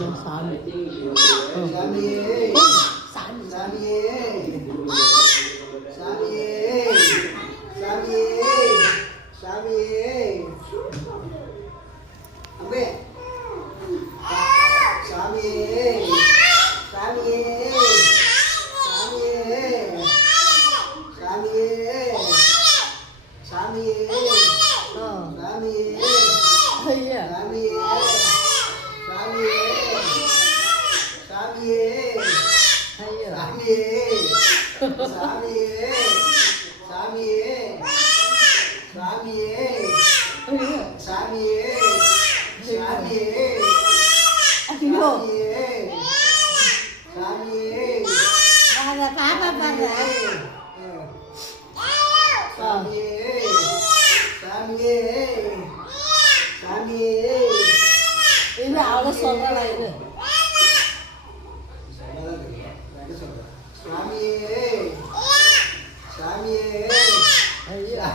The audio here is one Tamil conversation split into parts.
சாமி சாமியே சாமி சாமியே சாமியே சாமியே சாமியே அம்பே சாமியே சாமியே சாமியே சாமியே சாமியே சாமியே ஐயா சாமியே சாமியே சாமியே ஐயா சாமியே சாமியே சாமியே சாமியே ஐயா சாமியே சாமியே ஐயோ சாமியே வாங்க பாப்பா பாருங்க சாமியே சாமியே சாமியே இது அவ்வளோ சொல்கிறா இது சாமியே சாமியே ஐயா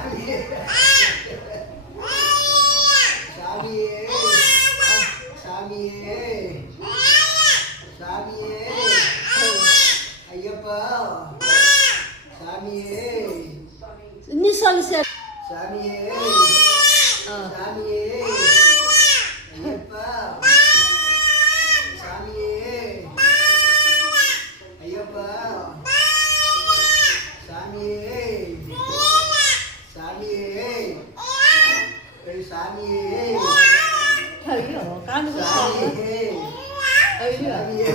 சாமியே சாமியே சாமியே ஐயப்பா சாமியே நீ சொல்லு சார் சாமியே சாமியே ஐயப்பா சாமியே ஐயப்பா சாமியே சாமியே சாமியே ஐயோ காணுங்க சாமியே ஐயோ சாமியே